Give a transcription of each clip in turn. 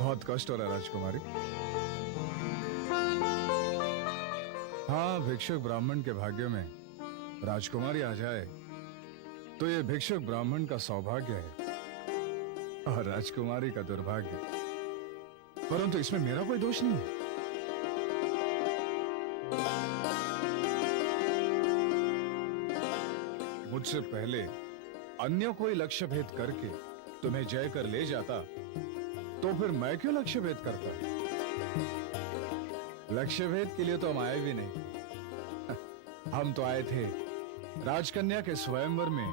बहुत कष्ट हो रहा है राजकुमारी। हाँ, भिक्षुक ब्राह्मण के भाग्य में राजकुमारी आ जाए तो ये भिक्षुक ब्राह्मण का सौभाग्य है और राजकुमारी का दुर्भाग्य। परंतु इसमें मेरा कोई दोष नहीं है। मुझसे पहले अन्य कोई लक्ष्य भेद करके तुम्हें जय कर ले जाता तो फिर मैं क्यों लक्ष्य भेद करता? लक्ष्य भेद के लिए तो हम आए भी नहीं। हम तो आए थे राजकन्या के स्वयंवर में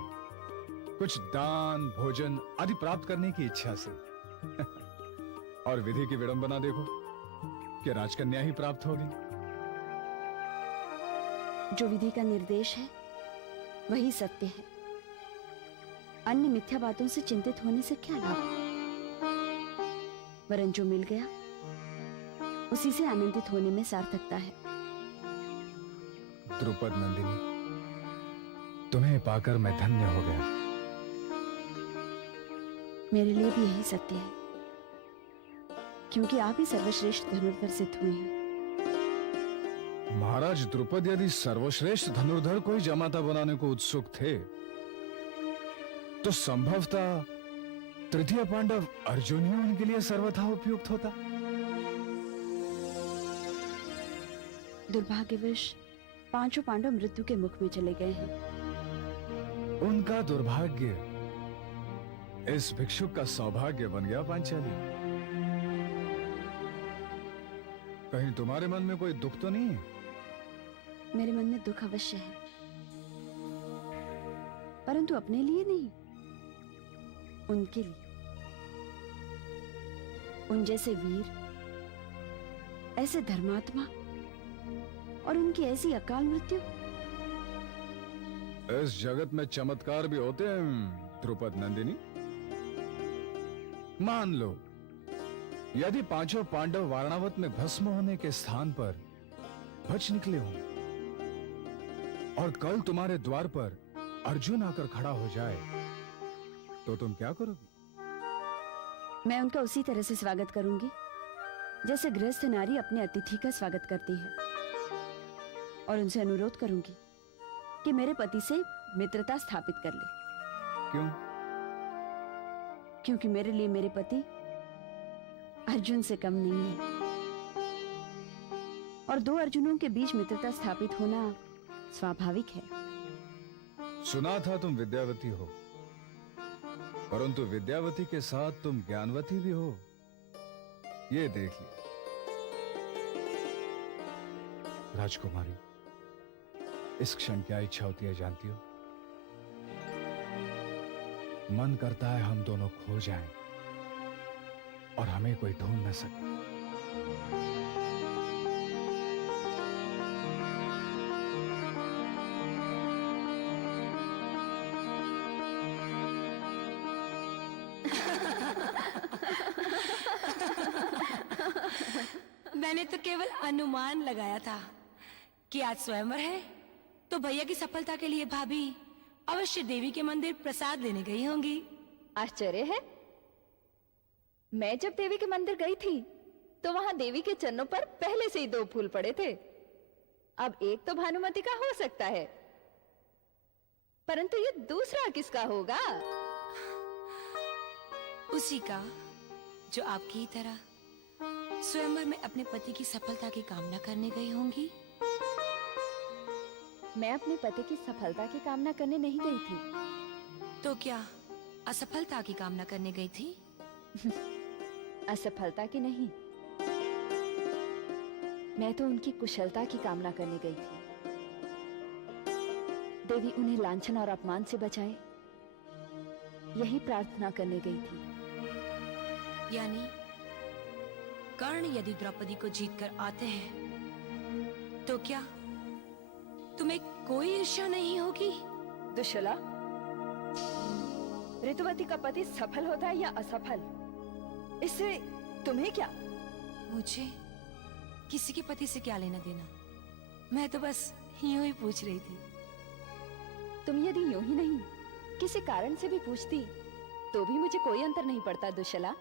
कुछ दान भोजन आदि प्राप्त करने की इच्छा से। और विधि की विडंबना देखो कि राजकन्या ही प्राप्त होगी। जो विधि का निर्देश है वही सत्य है। अन्य मिथ्या बातों से चिंतित होने से क्या लाभ? वरन जो मिल गया उसी से आनंदित होने में सार्थकता है। द्रुपद नंदिनी, तुम्हें पाकर मैं धन्य हो गया। मेरे लिए भी यही सत्य है, क्योंकि आप ही सर्वश्रेष्ठ धनुर्धर सिद्ध हुए हैं। महाराज द्रुपद यदि सर्वश्रेष्ठ धनुर्धर को ही जमाता बनाने को उत्सुक थे तो संभवतः तृतीय पांडव अर्जुन ही उनके लिए सर्वथा उपयुक्त होता। दुर्भाग्यवश पांचों पांडव मृत्यु के मुख में चले गए हैं। उनका दुर्भाग्य इस भिक्षुक का सौभाग्य बन गया। पांचाली, कहीं तुम्हारे मन में कोई दुख तो नहीं है? मेरे मन में दुख अवश्य है, परंतु अपने लिए नहीं, उनके लिए। उन जैसे वीर, ऐसे धर्मात्मा और उनकी ऐसी अकाल मृत्यु। इस जगत में चमत्कार भी होते हैं द्रुपद नंदिनी। मान लो यदि पांचों पांडव वारणावत में भस्म होने के स्थान पर बच निकले हों और कल तुम्हारे द्वार पर अर्जुन आकर खड़ा हो जाए तो तुम क्या करोगी? मैं उनका उसी तरह से स्वागत करूंगी जैसे गृहस्थ नारी अपने अतिथि का स्वागत करती है, और उनसे अनुरोध करूंगी कि मेरे पति से मित्रता स्थापित कर ले। क्यों? क्योंकि मेरे लिए मेरे पति अर्जुन से कम नहीं है, और दो अर्जुनों के बीच मित्रता स्थापित होना स्वाभाविक है। सुना था तुम विद्यावती हो, परंतु विद्यावती के साथ तुम ज्ञानवती भी हो, ये देख ली। राजकुमारी, इस क्षण क्या इच्छा होती है जानती हो? मन करता है हम दोनों खो जाएं और हमें कोई ढूंढ न सके। मैंने तो केवल अनुमान लगाया था कि आज स्वयंवर है, तो भैया की सफलता के लिए भाभी अवश्य देवी के मंदिर प्रसाद लेने गई होंगी। आश्चर्य है, मैं जब देवी के मंदिर गई थी तो वहां देवी के चरणों पर पहले से ही 2 फूल पड़े थे। अब एक तो भानुमति का हो सकता है, परंतु ये दूसरा किसका होगा? उसी का जो आपकी ही तरह स्वयंवर में अपने पति की सफलता की कामना करने गई होंगी। मैं अपने पति की सफलता की कामना करने नहीं गई थी। तो क्या असफलता की कामना करने गई थी? असफलता की नहीं, मैं तो उनकी कुशलता की कामना करने गई थी। देवी उन्हें लांछन और अपमान से बचाए, यही प्रार्थना करने गई थी। यानी कर्ण यदि द्रौपदी को जीतकर आते हैं तो क्या तुम्हें कोई ईर्ष्या नहीं होगी? दुश्शला, ऋतुवती का पति सफल होता है या असफल, इससे तुम्हें क्या? मुझे किसी के पति से क्या लेना देना, मैं तो बस यूं ही पूछ रही थी। तुम यदि यूं ही नहीं किसी कारण से भी पूछती तो भी मुझे कोई अंतर नहीं पड़ता दुश्शला।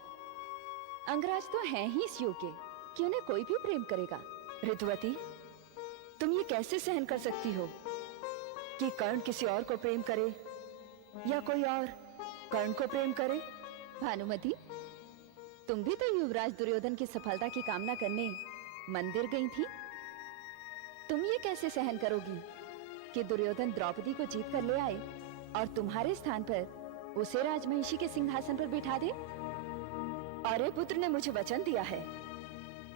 अंगराज तो हैं ही इस युग के कि उन्हें कोई भी प्रेम करेगा। ऋतुवती, तुम ये कैसे सहन कर सकती हो कि कर्ण किसी और को प्रेम करे या कोई और कर्ण को प्रेम करे? भानुमति, तुम भी तो युवराज दुर्योधन की सफलता की कामना करने मंदिर गई थी। तुम ये कैसे सहन करोगी कि दुर्योधन द्रौपदी को जीत कर ले आए और तुम्हारे स्थान पर उसे राजमहिषी के सिंहासन पर बिठा दे? आर्य पुत्र ने मुझे वचन दिया है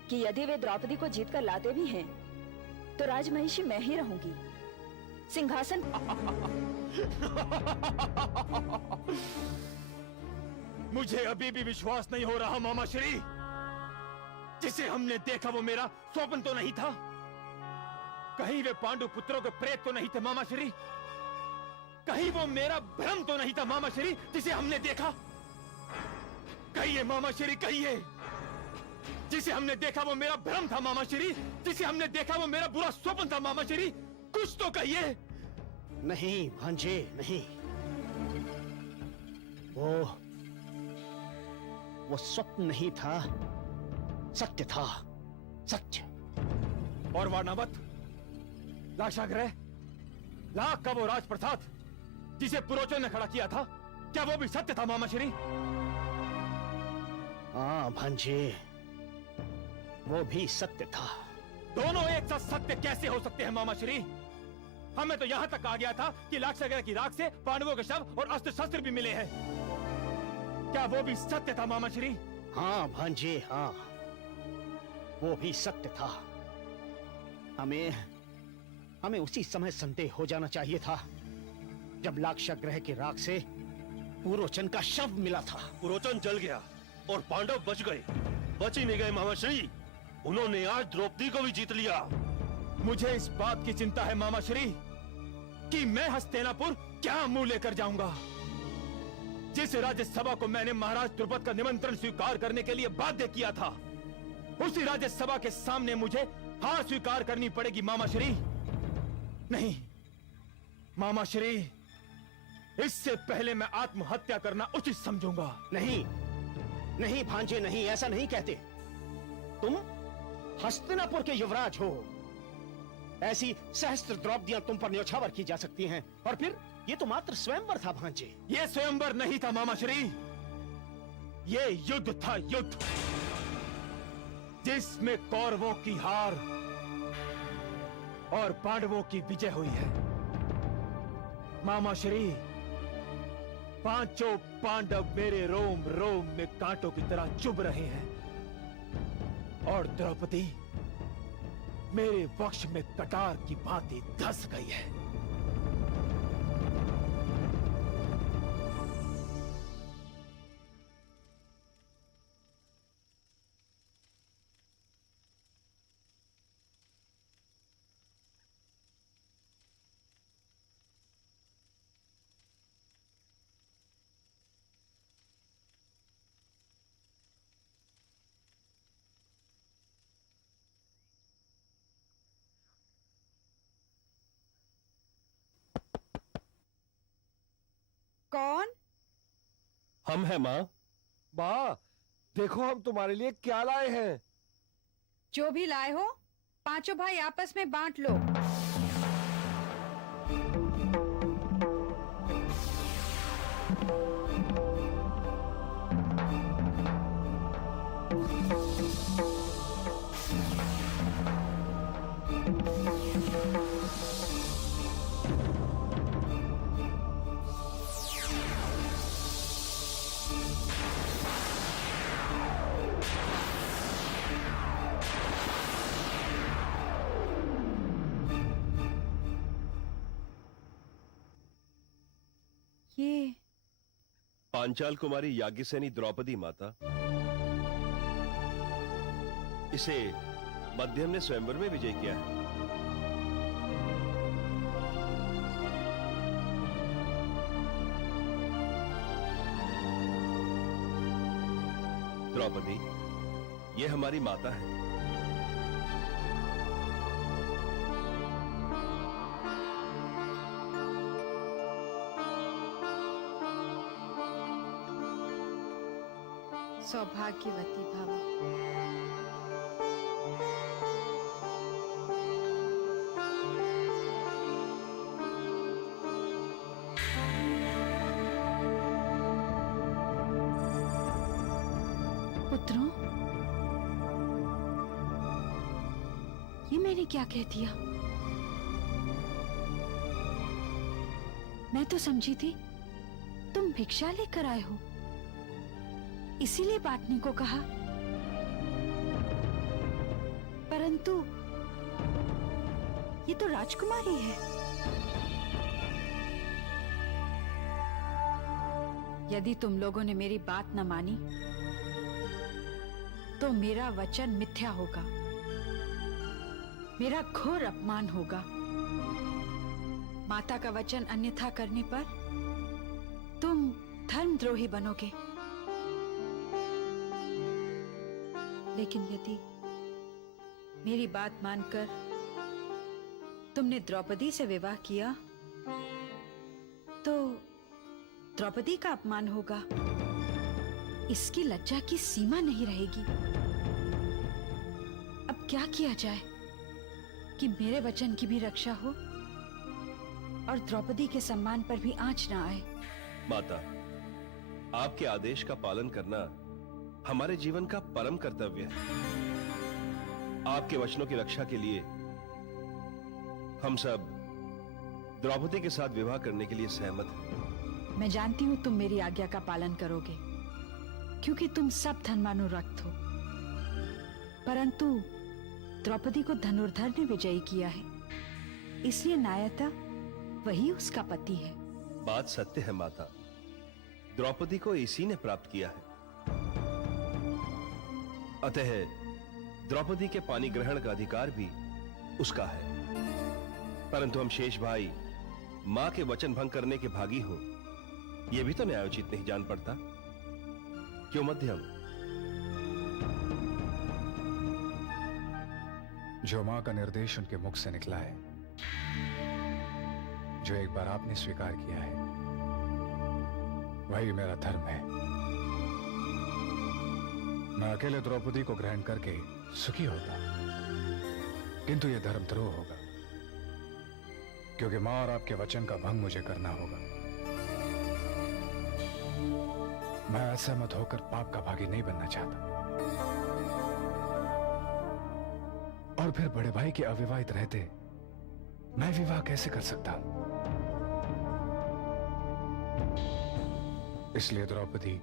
कि यदि वे द्रौपदी को जीत कर लाते भी हैं तो राजमहिषी मैं ही रहूंगी। सिंहासन मुझे अभी भी विश्वास नहीं हो रहा मामा श्री। जिसे हमने देखा वो मेरा स्वप्न तो नहीं था। कहीं वे पांडु पुत्रों के प्रेत तो नहीं थे मामा श्री। कहीं वो मेरा भ्रम तो नहीं था मामा श्री जिसे हमने देखा। कहिए मामा श्री, कहिए, जिसे हमने देखा वो मेरा भ्रम था मामा श्री। जिसे हमने देखा वो मेरा बुरा स्वप्न था मामा श्री। कुछ तो कहिए। नहीं भांजे, नहीं। वो स्वप्न नहीं था, सत्य था, सत्य। और वारनावत, लाक्षागृह, लाख का वो राजप्रसाद जिसे पुरोचन ने खड़ा किया था, क्या वो भी सत्य था मामा श्री? हाँ भांजे, वो भी सत्य था। दोनों एक साथ सत्य कैसे हो सकते हैं मामा श्री? हमें तो यहाँ तक आ गया था कि लाक्षागृह की राख से पांडवों के शव और अस्त्र शस्त्र भी मिले हैं। क्या वो भी सत्य था मामा श्री? हाँ भांजे, हाँ, वो भी सत्य था। हमें उसी समय संदेह हो जाना चाहिए था जब लाक्षागृह की राख से पुरोचन का शव मिला था। पुरोचन जल गया और पांडव बच गए। बच ही नहीं गए मामा श्री, उन्होंने आज द्रौपदी को भी जीत लिया। मुझे इस बात की चिंता है मामा श्री कि मैं हस्तिनापुर क्या मुंह लेकर जाऊंगा। जिस राज्यसभा को मैंने महाराज द्रुपद का निमंत्रण स्वीकार करने के लिए बाध्य किया था, उसी राज्यसभा के सामने मुझे हार स्वीकार करनी पड़ेगी मामा श्री। नहीं मामा श्री, इससे पहले मैं आत्महत्या करना उचित समझूंगा। नहीं नहीं भांजे, नहीं, ऐसा नहीं कहते। तुम हस्तिनापुर के युवराज हो। ऐसी सहस्त्र द्रौपदियां तुम पर न्यौछावर की जा सकती हैं। और फिर ये तो मात्र स्वयंवर था भांजे। ये स्वयंवर नहीं था मामा श्री, ये युद्ध था, युद्ध जिसमें कौरवों की हार और पांडवों की विजय हुई है। मामा श्री, पांचों पांडव मेरे रोम रोम में कांटों की तरह चुभ रहे हैं और द्रौपदी मेरे वक्ष में कटार की भांति धंस गई है। कौन? हम हैं माँ। माँ, देखो हम तुम्हारे लिए क्या लाए हैं। जो भी लाए हो पांचों भाई आपस में बांट लो। ये पांचाल कुमारी याज्ञसेनी द्रौपदी माता। इसे मध्यम ने स्वयंवर में विजय किया है। द्रौपदी, ये हमारी माता है। सौभाग्यवती भव। पुत्रों, ये मैंने क्या कह दिया? मैं तो समझी थी तुम भिक्षा लेकर आए हो, इसीलिए बांटने को कहा। परंतु ये तो राजकुमारी है। यदि तुम लोगों ने मेरी बात न मानी तो मेरा वचन मिथ्या होगा, मेरा घोर अपमान होगा। माता का वचन अन्यथा करने पर तुम धर्मद्रोही बनोगे। लेकिन यदि मेरी बात मानकर तुमने द्रौपदी से विवाह किया तो द्रौपदी का अपमान होगा, इसकी लज्जा की सीमा नहीं रहेगी। अब क्या किया जाए कि मेरे वचन की भी रक्षा हो और द्रौपदी के सम्मान पर भी आंच ना आए। माता, आपके आदेश का पालन करना हमारे जीवन का परम कर्तव्य है। आपके वचनों की रक्षा के लिए हम सब द्रौपदी के साथ विवाह करने के लिए सहमत हैं। मैं जानती हूं तुम मेरी आज्ञा का पालन करोगे, क्योंकि तुम सब धर्मानुरक्त हो। परंतु द्रौपदी को धनुर्धर ने विजयी किया है, इसलिए न्यायतः वही उसका पति है। बात सत्य है माता, द्रौपदी को इसी ने प्राप्त किया है। अतः द्रौपदी के पानी ग्रहण का अधिकार भी उसका है। परंतु हम शेष भाई मां के वचन भंग करने के भागी हो, यह भी तो न्यायोचित नहीं जान पड़ता। क्यों मध्यम? जो मां का निर्देश उनके मुख से निकला है, जो एक बार आपने स्वीकार किया है, वही मेरा धर्म है। मैं अकेले द्रौपदी को ग्रहण करके सुखी होता, किंतु यह धर्मद्रोह होगा, क्योंकि मां और आपके वचन का भंग मुझे करना होगा। मैं असहमत होकर पाप का भागी नहीं बनना चाहता। और फिर बड़े भाई के अविवाहित रहते मैं विवाह कैसे कर सकता हूं? इसलिए द्रौपदी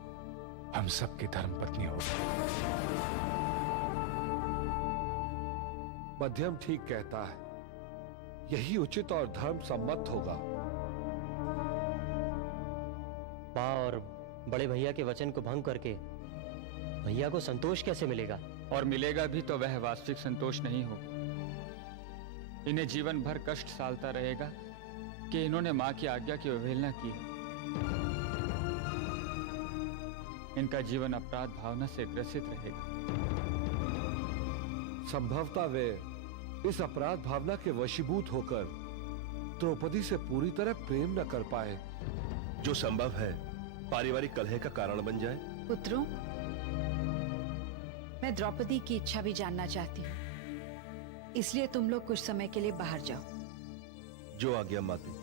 हम सबकी धर्मपत्नी होगी। मध्यम ठीक कहता है, यही उचित और धर्म सम्मत होगा। माँ और बड़े भैया के वचन को भंग करके भैया को संतोष कैसे मिलेगा? और मिलेगा भी तो वह वास्तविक संतोष नहीं हो। इन्हें जीवन भर कष्ट सालता रहेगा कि इन्होंने मां की आज्ञा की अवहेलना की। इनका जीवन अपराध भावना से ग्रसित रहेगा। संभवतः वे इस अपराध भावना के वशीभूत होकर द्रौपदी से पूरी तरह प्रेम न कर पाए, जो संभव है पारिवारिक कलह का कारण बन जाए। पुत्रों, मैं द्रौपदी की इच्छा भी जानना चाहती हूँ, इसलिए तुम लोग कुछ समय के लिए बाहर जाओ। जो आज्ञा माते।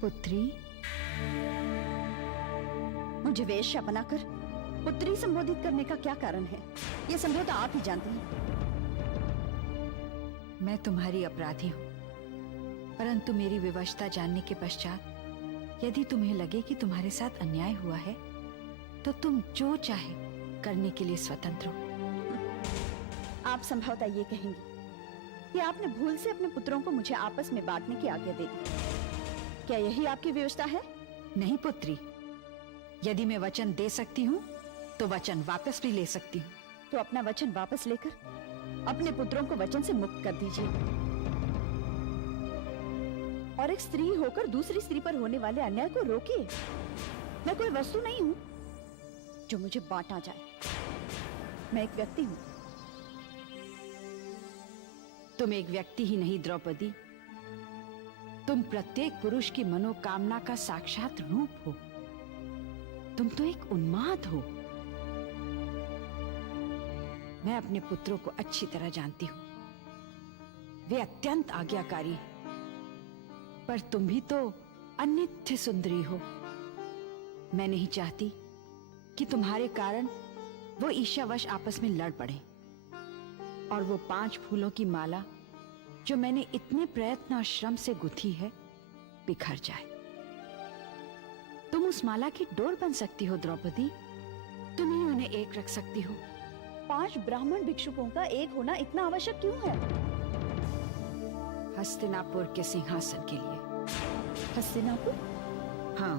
पुत्री, मुझे वेश्या बनाकर पुत्री संबोधित करने का क्या कारण है? ये संभवतः आप ही जानते हैं। मैं तुम्हारी अपराधी हूँ, परंतु मेरी विवशता जानने के पश्चात यदि तुम्हें लगे कि तुम्हारे साथ अन्याय हुआ है, तो तुम जो चाहे करने के लिए स्वतंत्र हो। आप संभवतः ये कहेंगे कि आपने भूल से अपने पुत्रों को मुझे आपस में बांटने की आज्ञा दे दी। क्या यही आपकी व्यवस्था है? नहीं पुत्री, यदि मैं वचन दे सकती हूँ तो वचन वापस भी ले सकती हूँ। तो अपना वचन वापस लेकर अपने पुत्रों को वचन से मुक्त कर दीजिए और एक स्त्री होकर दूसरी स्त्री पर होने वाले अन्याय को रोकिए। मैं कोई वस्तु नहीं हूँ जो मुझे बांटा जाए। मैं एक व्यक्ति हूं। तुम एक व्यक्ति ही नहीं द्रौपदी, तुम प्रत्येक पुरुष की मनोकामना का साक्षात रूप हो। तुम तो एक उन्माद हो। मैं अपने पुत्रों को अच्छी तरह जानती हूं। वे अत्यंत आज्ञाकारी हैं, पर तुम भी तो अनित्य सुंदरी हो। मैं नहीं चाहती कि तुम्हारे कारण वो ईर्ष्यावश आपस में लड़ पड़े और वो 5 फूलों की माला जो मैंने इतने प्रयत्न और श्रम से गुथी है बिखर जाए। तुम उस माला की डोर बन सकती हो द्रौपदी, तुम ही उन्हें एक रख सकती हो। 5 ब्राह्मण भिक्षुकों का एक होना इतना आवश्यक क्यों है? हस्तिनापुर के सिंहासन के लिए। हस्तिनापुर? हाँ,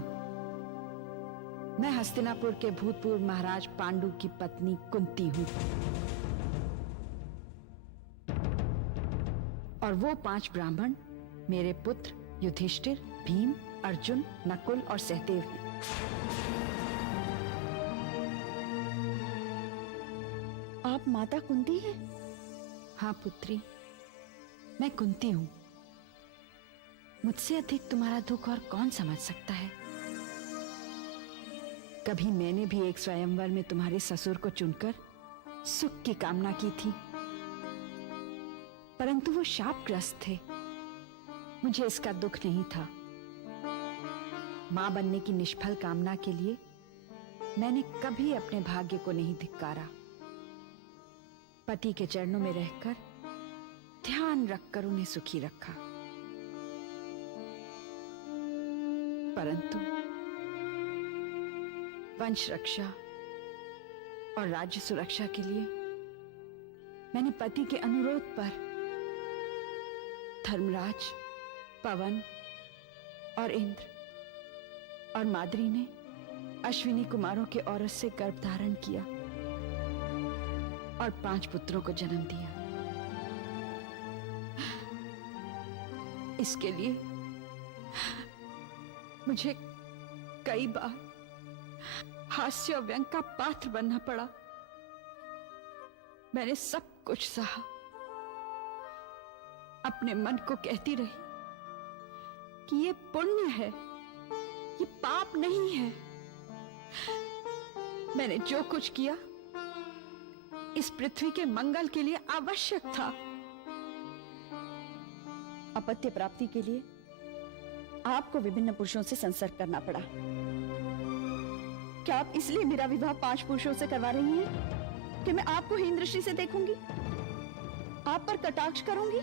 मैं हस्तिनापुर के भूतपूर्व महाराज पांडु की पत्नी कुंती हूँ। और वो 5 ब्राह्मण मेरे पुत्र युधिष्ठिर, भीम, अर्जुन, नकुल और सहदेव हैं। आप माता कुंती हैं? हाँ पुत्री, मैं कुंती हूँ। मुझसे अधिक तुम्हारा दुख और कौन समझ सकता है। कभी मैंने भी एक स्वयंवर में तुम्हारे ससुर को चुनकर सुख की कामना की थी, परंतु वो शापग्रस्त थे। मुझे इसका दुख नहीं था। मां बनने की निष्फल कामना के लिए मैंने कभी अपने भाग्य को नहीं धिक्कारा। पति के चरणों में रहकर ध्यान रखकर उन्हें सुखी रखा। परंतु वंश रक्षा और राज्य सुरक्षा के लिए मैंने पति के अनुरोध पर धर्मराज, पवन और इंद्र और माद्री ने अश्विनी कुमारों के औरत से गर्भ धारण किया और 5 पुत्रों को जन्म दिया। इसके लिए मुझे कई बार हास्य और व्यंग का पात्र बनना पड़ा। मैंने सब कुछ सहा। अपने मन को कहती रही कि ये पुण्य है, ये पाप नहीं है। मैंने जो कुछ किया इस पृथ्वी के मंगल के लिए आवश्यक था। अपत्य प्राप्ति के लिए आपको विभिन्न पुरुषों से संसर्ग करना पड़ा। क्या आप इसलिए मेरा विवाह 5 पुरुषों से करवा रही हैं कि मैं आपको हीन दृष्टि से देखूंगी, आप पर कटाक्ष करूंगी?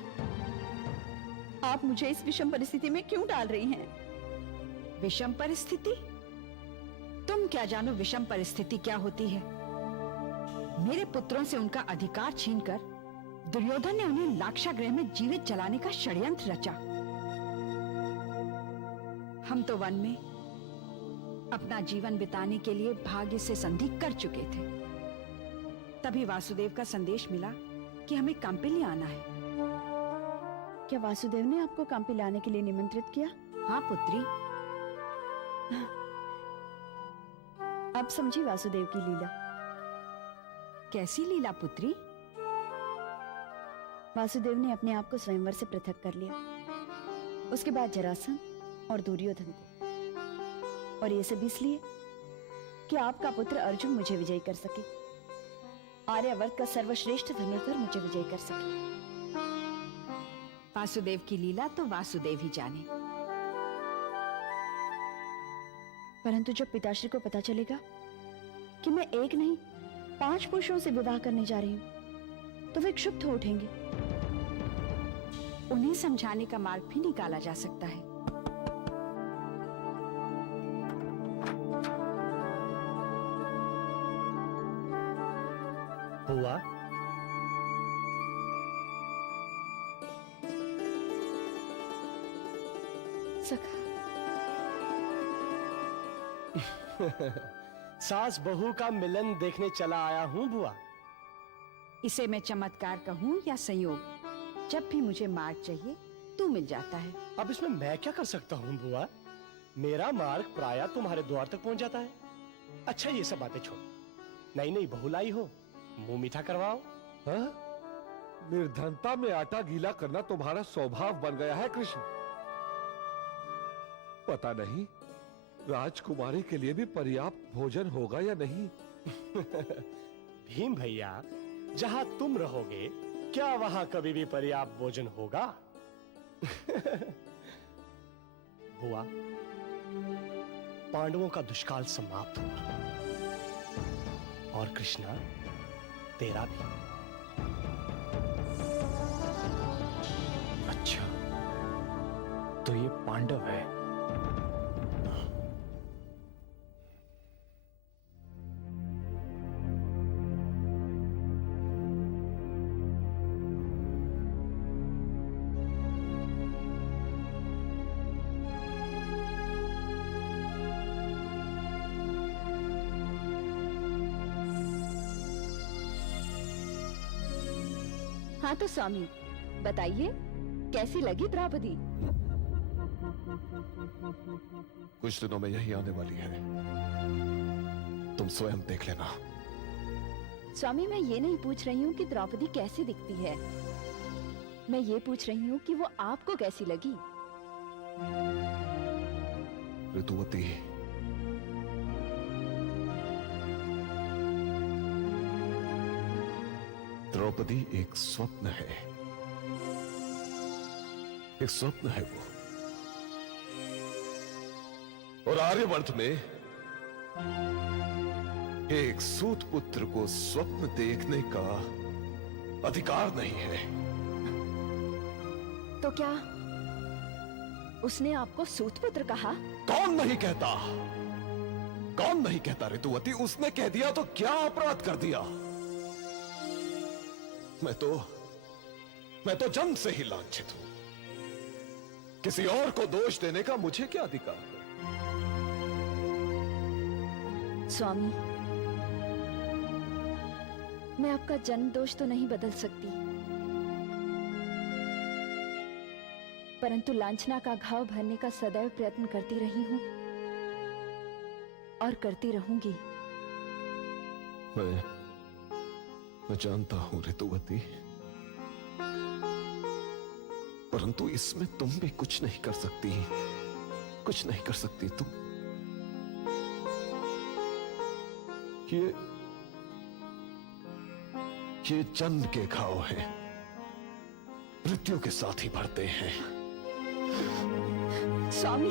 आप मुझे इस विषम परिस्थिति में क्यों डाल रही हैं? विषम परिस्थिति? तुम क्या जानो विषम परिस्थिति क्या होती है? मेरे पुत्रों से उनका अधिकार छीनकर दुर्योधन ने उन्हें लाक्षागृह में जीवित जलाने का षड्यंत्र रचा। हम तो वन में अपना जीवन बिताने के लिए भाग्य से संधि कर चुके थे। तभी वासुदेव का संदेश मिला कि हमें कांपिल्य आना है। क्या वासुदेव ने आपको कांपिल्य आने के लिए निमंत्रित किया? हाँ पुत्री। अब समझी वासुदेव की लीला। कैसी लीला पुत्री? वासुदेव ने अपने आप को स्वयंवर से पृथक कर लिया, उसके बाद जरासंध और दुर्योधन को, और ये सब इसलिए कि आपका पुत्र अर्जुन मुझे विजयी कर सके, आर्यावर्त का सर्वश्रेष्ठ धनुर्धर मुझे विजयी कर सके। वासुदेव की लीला तो वासुदेव ही जाने। परंतु जब पिताश्री को पता चलेगा कि मैं एक नहीं 5 पुरुषों से विवाह करने जा रही हूं, तो वे क्षुब्ध हो उठेंगे। उन्हें समझाने का मार्ग भी निकाला जा सकता है। हुआ सखा। सास बहू का मिलन देखने चला आया हूं बुआ। इसे मैं चमत्कार कहूं या संयोग, जब भी मुझे मार्ग चाहिए तू मिल जाता है। अब इसमें मैं क्या कर सकता हूं बुआ? मेरा मार्ग प्रायः तुम्हारे द्वार तक पहुंच जाता है। अच्छा ये सब बातें छोड़, नई नई बहू लाई हो, मुंह मीठा करवाओ। हाँ? निर्धनता में आटा गीला करना तुम्हारा स्वभाव बन गया है कृष्ण। पता नहीं राजकुमारी के लिए भी पर्याप्त भोजन होगा या नहीं। भीम भैया, जहां तुम रहोगे क्या वहां कभी भी पर्याप्त भोजन होगा? बुआ, पांडवों का दुष्काल समाप्त हुआ और कृष्णा तेरा भी। अच्छा, तो ये पांडव है। हाँ तो स्वामी बताइए, कैसी लगी द्रौपदी? कुछ दिनों में यही आने वाली है, तुम स्वयं देख लेना। स्वामी मैं ये नहीं पूछ रही हूँ कि द्रौपदी कैसी दिखती है, मैं ये पूछ रही हूँ कि वो आपको कैसी लगी। ऋतुवती, द्रौपदी एक स्वप्न है, एक स्वप्न है वो। और आर्यवर्त में एक सूत पुत्र को स्वप्न देखने का अधिकार नहीं है। तो क्या उसने आपको सूतपुत्र कहा? कौन नहीं कहता, कौन नहीं कहता ऋतुवती। उसने कह दिया तो क्या अपराध कर दिया। मैं तो जन्म से ही लांछित हूं, किसी और को दोष देने का मुझे क्या अधिकार है? स्वामी, मैं आपका जन्म दोष तो नहीं बदल सकती, परंतु लांछना का घाव भरने का सदैव प्रयत्न करती रही हूं और करती रहूंगी। मैं जानता हूं ऋतुवती, परंतु इसमें तुम भी कुछ नहीं कर सकती, कुछ नहीं कर सकती तुम। ये जन्म के घाव हैं, मृत्यु के साथ ही भरते हैं। स्वामी,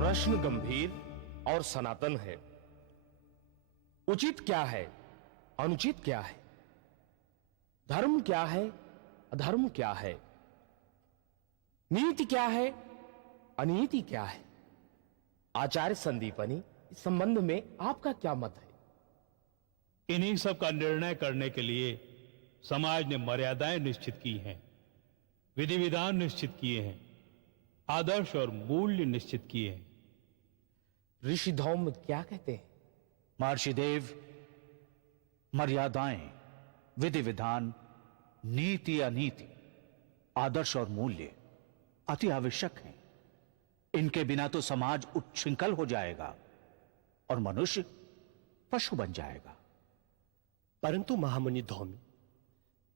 प्रश्न गंभीर और सनातन है। उचित क्या है, अनुचित क्या है, धर्म क्या है, अधर्म क्या है, नीति क्या है, अनीति क्या है? आचार्य संदीपनी, इस संबंध में आपका क्या मत है? इन्हीं सब का निर्णय करने के लिए समाज ने मर्यादाएं निश्चित की हैं, विधि विधान निश्चित किए हैं, आदर्श और मूल्य निश्चित किए हैं। ऋषि धौम्य क्या कहते हैं? महर्षि देव, मर्यादाएं, विधि विधान, नीति अनीति, आदर्श और मूल्य अति आवश्यक हैं। इनके बिना तो समाज उच्छृंखल हो जाएगा और मनुष्य पशु बन जाएगा। परंतु महामुनि धौम्य,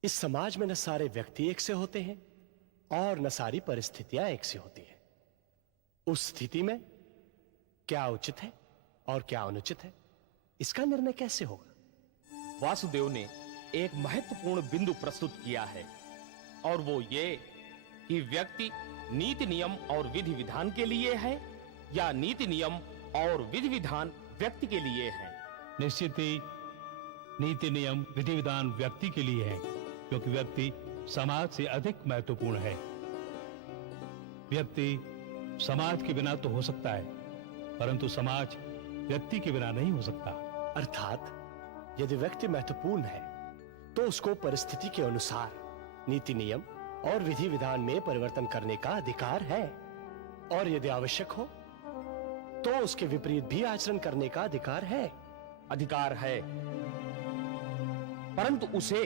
इस समाज में न सारे व्यक्ति एक से होते हैं और न सारी परिस्थितियां एक से होती है। उस स्थिति में क्या उचित है और क्या अनुचित है, इसका निर्णय कैसे होगा? वासुदेव ने एक महत्वपूर्ण बिंदु प्रस्तुत किया है, और वो ये कि व्यक्ति नीति नियम और विधि विधान के लिए है या नीति नियम और विधि विधान व्यक्ति के लिए है। निश्चित ही नीति नियम विधि विधान व्यक्ति के लिए है, क्योंकि व्यक्ति समाज से अधिक महत्वपूर्ण है। व्यक्ति समाज के बिना तो हो सकता है, परंतु समाज व्यक्ति के बिना नहीं हो सकता। अर्थात यदि व्यक्ति महत्वपूर्ण है तो उसको परिस्थिति के अनुसार नीति नियम और विधि विधान में परिवर्तन करने का अधिकार है, और यदि आवश्यक हो तो उसके विपरीत भी आचरण करने का अधिकार है। अधिकार है, परंतु उसे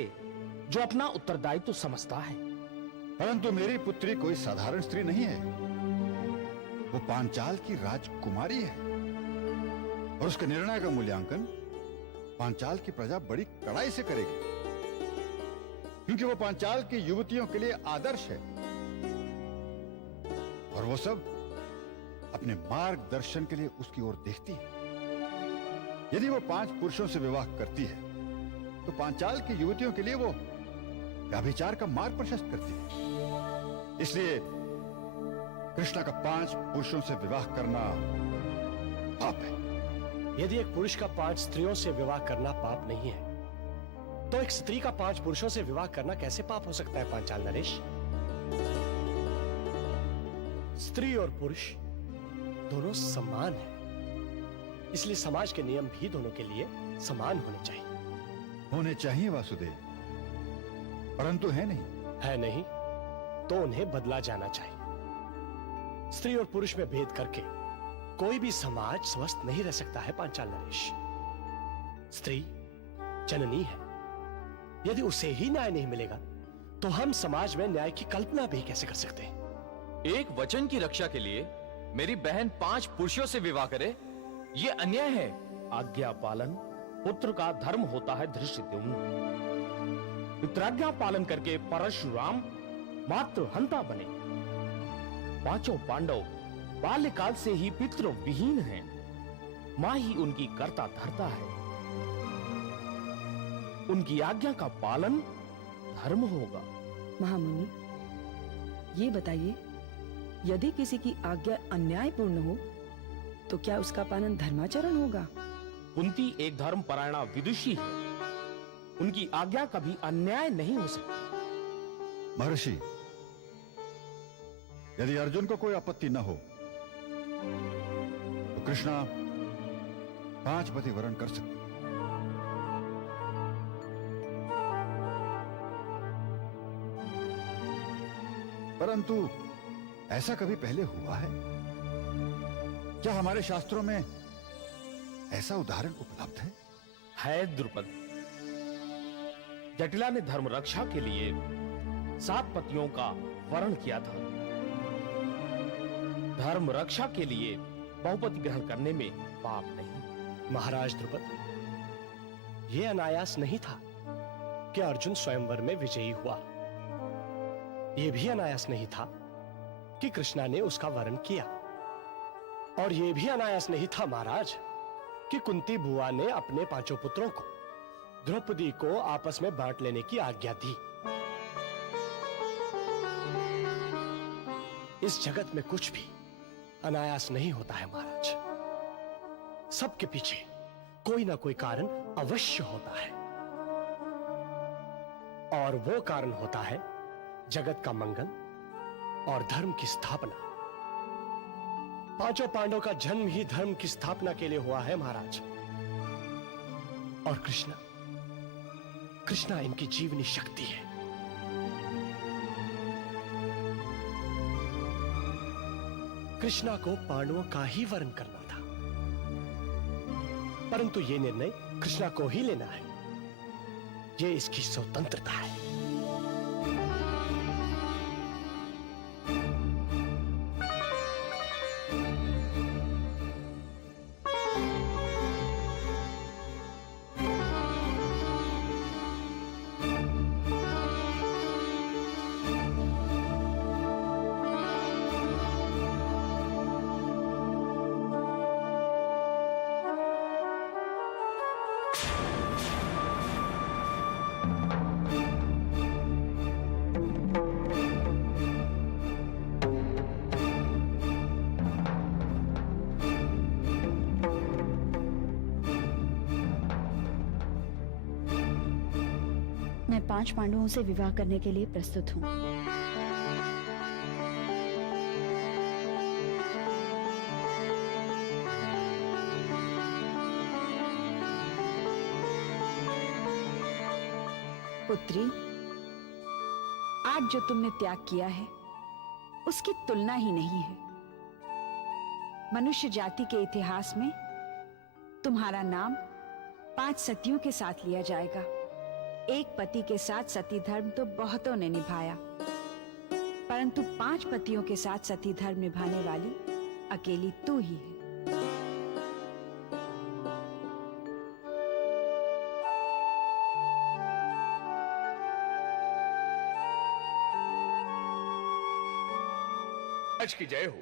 जो अपना उत्तरदायित्व समझता है। परंतु मेरी पुत्री कोई साधारण स्त्री नहीं है, वो पांचाल की राजकुमारी है, और उसके निर्णय का मूल्यांकन पांचाल की प्रजा बड़ी कड़ाई से करेगी, क्योंकि वो पांचाल की युवतियों के लिए आदर्श है, और वो सब अपने मार्गदर्शन के लिए उसकी ओर देखती है। यदि वो 5 पुरुषों से विवाह करती है तो पांचाल की युवतियों के लिए वो व्यभिचार का मार्ग प्रशस्त करती है। इसलिए कृष्णा का 5 पुरुषों से विवाह करना पाप है। यदि एक पुरुष का 5 स्त्रियों से विवाह करना पाप नहीं है, तो एक स्त्री का 5 पुरुषों से विवाह करना कैसे पाप हो सकता है पांचाल नरेश? स्त्री और पुरुष दोनों समान हैं, इसलिए समाज के नियम भी दोनों के लिए समान होने चाहिए। होने चाहिए वासुदेव, परंतु है नहीं। है नहीं तो उन्हें बदला जाना चाहिए। स्त्री और पुरुष में भेद करके कोई भी समाज स्वस्थ नहीं रह सकता है पांचाल नरेश। स्त्री जननी है, यदि उसे ही न्याय नहीं मिलेगा तो हम समाज में न्याय की कल्पना भी कैसे कर सकते हैं? एक वचन की रक्षा के लिए मेरी बहन 5 पुरुषों से विवाह करे, ये अन्याय है। आज्ञा पालन पुत्र का धर्म होता है धृष्टद्युम्न। पितराज्ञा पालन करके परशुराम मात्र हंता बने। 5 पांडव बाल्यकाल से ही पितृ विहीन हैं, मां ही उनकी कर्ता धर्ता है। उनकी आज्ञा का पालन धर्म होगा। महामुनि, ये बताइए, यदि किसी की आज्ञा अन्यायपूर्ण हो तो क्या उसका पालन धर्माचरण होगा? कुंती एक धर्म परायणा विदुषी है, उनकी आज्ञा कभी अन्याय नहीं हो सकती। महर्षि, यदि अर्जुन को कोई आपत्ति न हो तो कृष्णा 5 पति वरण कर सकते। परंतु ऐसा कभी पहले हुआ है? क्या हमारे शास्त्रों में ऐसा उदाहरण उपलब्ध है? है द्रुपद। जटिला ने धर्म रक्षा के लिए 7 पतियों का वरण किया था। धर्म रक्षा के लिए बहुपति ग्रहण करने में पाप नहीं। महाराज द्रुपद, यह अनायास नहीं था कि अर्जुन स्वयंवर में विजयी हुआ। यह भी अनायास नहीं था कि कृष्णा ने उसका वरण किया, और यह भी अनायास नहीं था महाराज कि कुंती बुआ ने अपने 5 पुत्रों को द्रौपदी को आपस में बांट लेने की आज्ञा दी। इस जगत में कुछ भी अनायास नहीं होता है महाराज। सबके पीछे कोई ना कोई कारण अवश्य होता है, और वो कारण होता है जगत का मंगल और धर्म की स्थापना। 5 पांडवों का जन्म ही धर्म की स्थापना के लिए हुआ है महाराज, और कृष्णा इनकी जीवनी शक्ति है। कृष्णा को पांडवों का ही वरण करना था, परंतु यह निर्णय कृष्णा को ही लेना है। यह इसकी स्वतंत्रता है। मैं 5 पांडवों से विवाह करने के लिए प्रस्तुत हूँ। पुत्री, आज जो तुमने त्याग किया है उसकी तुलना ही नहीं है। मनुष्य जाति के इतिहास में तुम्हारा नाम 5 सतियों के साथ लिया जाएगा। एक पति के साथ सती धर्म तो बहुतों ने निभाया, परंतु 5 पतियों के साथ सती धर्म निभाने वाली अकेली तू ही है। महाराज की जय हो,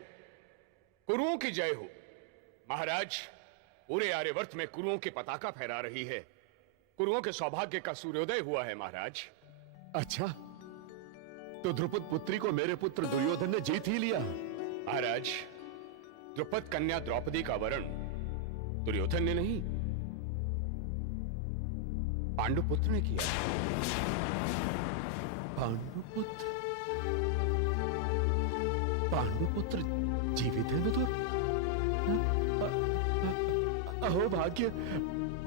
कुरुओं की जय हो। महाराज, पूरे आर्यवर्त में कुरुओं की पताका फहरा रही है। कुरुओं के सौभाग्य का सूर्योदय हुआ है महाराज। अच्छा, तो द्रुपद पुत्री को मेरे पुत्र दुर्योधन ने जीत ही लिया। महाराज, द्रुपद कन्या द्रौपदी का वरण दुर्योधन ने नहीं, पांडुपुत्र ने किया। पांडुपुत्र? पांडुपुत्र जीवित है विदुर? अहो भाग्य,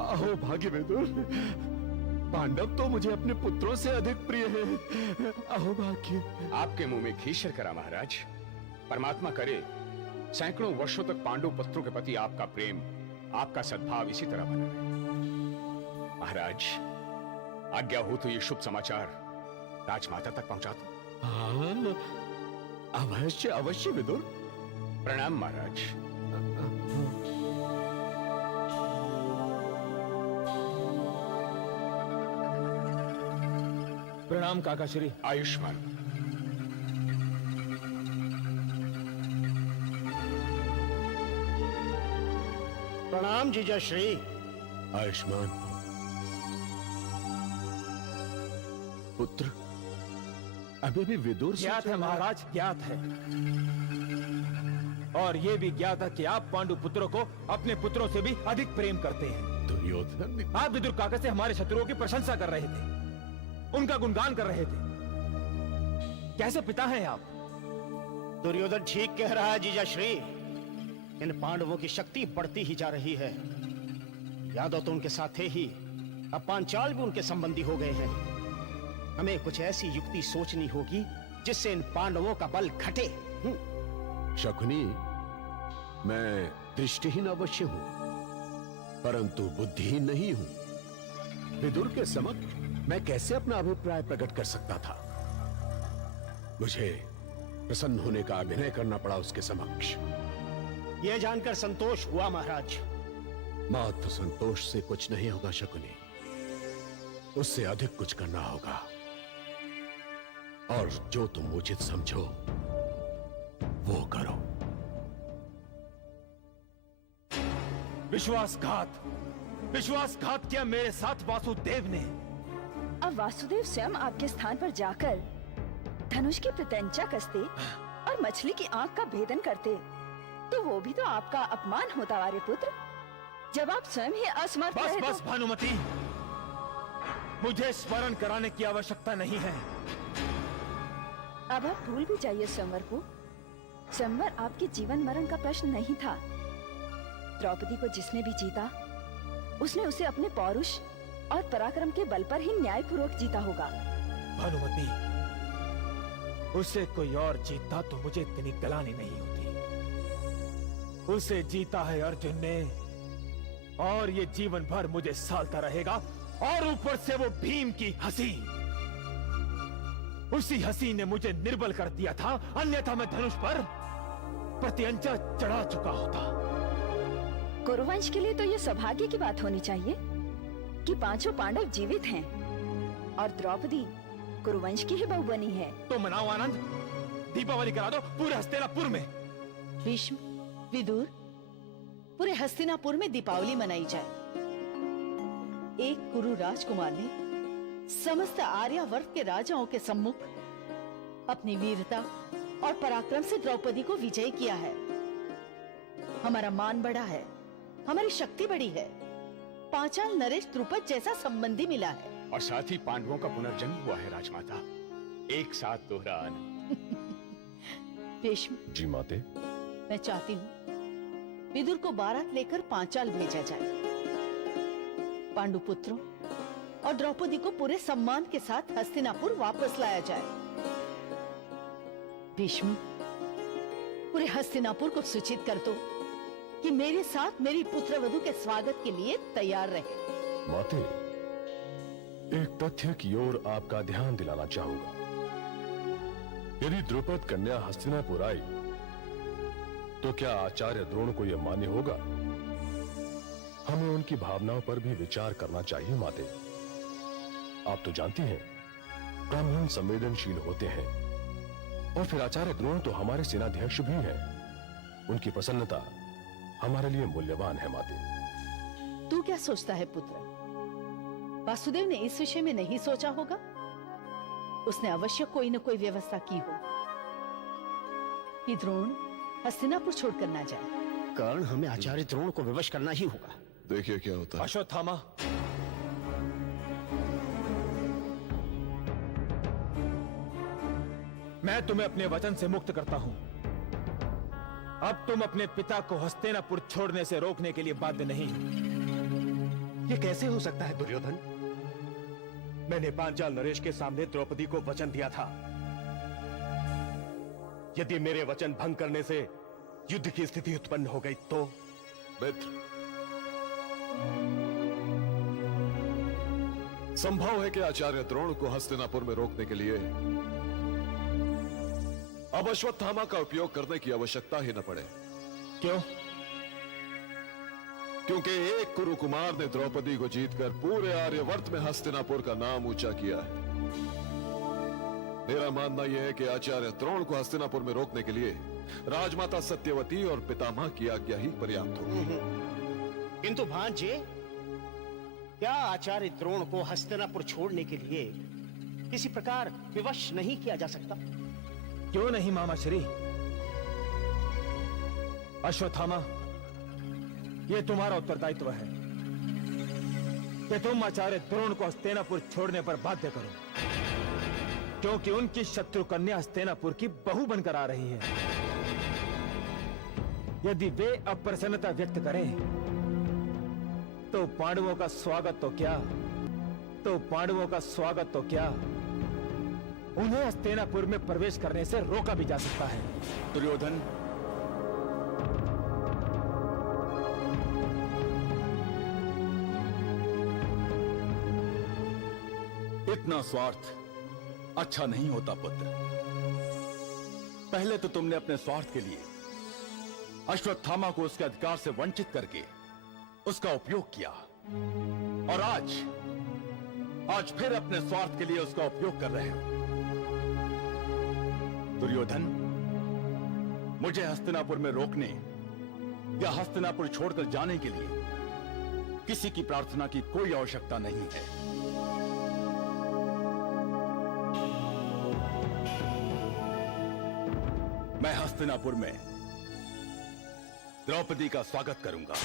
अहो भाग्य विदुर। पांडव तो मुझे अपने पुत्रों से अधिक प्रिय है। अहो भाग्य। आपके मुंह में घी शर्करा महाराज। परमात्मा करे सैकड़ों वर्षों तक पांडु पुत्रों के प्रति आपका प्रेम, आपका सद्भाव इसी तरह बना रहे। महाराज, आज्ञा हो तो ये शुभ समाचार राजमाता तक पहुंचा दो। हाँ, अवश्य अवश्य विदुर। प्रणाम महाराज। प्रणाम काका श्री। आयुष्मान। प्रणाम जीजा श्री। आयुष्मान। पुत्र अभी भी विदुर ज्ञात है महाराज, ज्ञात है। और ये भी ज्ञात है कि आप पांडु पुत्रों को अपने पुत्रों से भी अधिक प्रेम करते हैं। दुर्योधन, आप विदुर काका से हमारे शत्रुओं की प्रशंसा कर रहे थे, उनका गुणगान कर रहे थे। कैसे पिता हैं आप? दुर्योधन ठीक कह रहा है जीजा श्री। इन पांडवों की शक्ति बढ़ती ही जा रही है। यादव तो उनके साथ थे ही, अब पांचाल भी उनके संबंधी हो गए हैं। हमें कुछ ऐसी युक्ति सोचनी होगी जिससे इन पांडवों का बल घटे। शकुनी, मैं दृष्टिहीन अवश्य हूं, परंतु बुद्धिहीन नहीं हूं। विदुर के समक्ष मैं कैसे अपना अभिप्राय प्रकट कर सकता था? मुझे प्रसन्न होने का अभिनय करना पड़ा उसके समक्ष। यह जानकर संतोष हुआ महाराज। मात्र संतोष से कुछ नहीं होगा शकुनी, उससे अधिक कुछ करना होगा। और जो तुम उचित समझो वो करो। विश्वासघात, विश्वासघात किया मेरे साथ वासुदेव ने। अब वासुदेव स्वयं आपके स्थान पर जाकर धनुष की प्रत्यंचा कसते और मछली की आंख का भेदन करते, तो वो भी तो आपका अपमान होता आर्यपुत्र, जब आप स्वयं ही असमर्थ बस रहे। बस भानुमति, मुझे स्मरण कराने की आवश्यकता नहीं है। अब आप भूल भी जाइए स्वयंवर को। स्वयंवर आपके जीवन मरण का प्रश्न नहीं था। द्रौपदी को जिसने भी जीता, उसने उसे अपने पौरुष और पराक्रम के बल पर ही न्यायपूर्वक जीता होगा। भानुमति, उससे कोई और जीतता तो मुझे इतनी गलानी नहीं होती। उसे जीता है अर्जुन ने, और ये जीवन भर मुझे सालता रहेगा। और ऊपर से वो भीम की हंसी, उसी हंसी ने मुझे निर्बल कर दिया था, अन्यथा मैं धनुष पर प्रत्यंचा चढ़ा चुका होता। कुरुवंश के लिए तो ये सौभाग्य की बात होनी चाहिए कि 5 पांडव जीवित हैं और द्रौपदी कुरुवंश की ही बहू बनी है। तो मनाओ आनंद, दीपावली करा दो पूरे हस्तिनापुर में। भीष्म, विदुर, पूरे हस्तिनापुर में दीपावली मनाई जाए। एक कुरु राजकुमार ने समस्त आर्यावर्त के राजाओं के सम्मुख अपनी वीरता और पराक्रम से द्रौपदी को विजय किया है। हमारा मान बढ़ा है, हमारी शक्ति बढ़ी है। पांचाल नरेश द्रुपद जैसा संबंधी मिला है, और साथ ही पांडवों का पुनर्जन्म हुआ है राजमाता। एक साथ दोहरा आनंद। भीष्म जी माते। मैं चाहती हूँ विदुर को बारात लेकर पांचाल भेजा जाए। पांडुपुत्रों और द्रौपदी को पूरे सम्मान के साथ हस्तिनापुर वापस लाया जाए। भीष्म, पूरे हस्तिनापुर को सूचित कर दो कि मेरे साथ मेरी पुत्रवधू के स्वागत के लिए तैयार रहे। माते, एक तथ्य की ओर आपका ध्यान दिलाना चाहूंगा। यदि द्रुपद कन्या हस्तिनापुर आई तो क्या आचार्य द्रोण को यह मान्य होगा? हमें उनकी भावनाओं पर भी विचार करना चाहिए माते। आप तो जानती हैं, ब्राह्मण संवेदनशील होते हैं, और फिर आचार्य द्रोण तो हमारे सेनाध्यक्ष भी हैं। उनकी प्रसन्नता हमारे लिए मूल्यवान है माते। तू क्या सोचता है पुत्र? वासुदेव ने इस विषय में नहीं सोचा होगा? उसने अवश्य कोई न कोई व्यवस्था की हो कि द्रोण हस्तिनापुर छोड़कर ना जाए। कर्ण, हमें आचार्य द्रोण को विवश करना ही होगा। देखिए क्या होता है। अश्वत्थामा, मैं तुम्हें अपने वचन से मुक्त करता हूं। अब तुम अपने पिता को हस्तिनापुर छोड़ने से रोकने के लिए बाध्य नहीं। ये कैसे हो सकता है दुर्योधन? मैंने पांचाल नरेश के सामने द्रौपदी को वचन दिया था। यदि मेरे वचन भंग करने से युद्ध की स्थिति उत्पन्न हो गई तो? मित्र, संभव है कि आचार्य द्रोण को हस्तिनापुर में रोकने के लिए अब अश्वत्थामा का उपयोग करने की आवश्यकता ही न पड़े। क्यों? क्योंकि एक कुरु कुमार ने द्रौपदी को जीतकर पूरे आर्यवर्त में हस्तिनापुर का नाम ऊंचा किया है। मेरा मानना यह है कि आचार्य द्रोण को हस्तिनापुर में रोकने के लिए राजमाता सत्यवती और पितामह की आज्ञा ही पर्याप्त होगी। किंतु भांजे, क्या आचार्य द्रोण को हस्तिनापुर छोड़ने के लिए किसी प्रकार विवश नहीं किया जा सकता? क्यों नहीं मामा श्री? अश्वत्थामा, यह तुम्हारा उत्तरदायित्व है कि तुम आचार्य द्रोण को हस्तिनापुर छोड़ने पर बाध्य करो, क्योंकि उनकी शत्रु कन्या हस्तिनापुर की बहू बनकर आ रही है। यदि वे अप्रसन्नता व्यक्त करें तो पांडवों का स्वागत तो क्या, उन्हें हस्तिनापुर में प्रवेश करने से रोका भी जा सकता है। दुर्योधन, इतना स्वार्थ अच्छा नहीं होता पुत्र। पहले तो तुमने अपने स्वार्थ के लिए अश्वत्थामा को उसके अधिकार से वंचित करके उसका उपयोग किया, और आज फिर अपने स्वार्थ के लिए उसका उपयोग कर रहे हो। दुर्योधन, मुझे हस्तिनापुर में रोकने या हस्तिनापुर छोड़कर जाने के लिए किसी की प्रार्थना की कोई आवश्यकता नहीं है। मैं हस्तिनापुर में द्रौपदी का स्वागत करूंगा।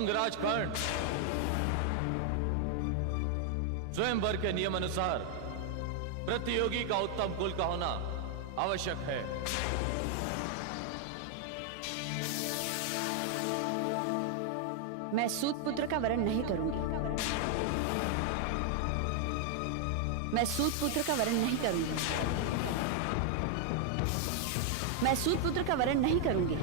औंगराज कर्ण, स्वयंवर के नियम अनुसार प्रतियोगी का उत्तम कुल का होना आवश्यक है। मैं सूत पुत्र का वरण नहीं करूंगी। मैं सूत पुत्र का वरण नहीं करूंगी। मैं सूत पुत्र का वरण नहीं करूंगी।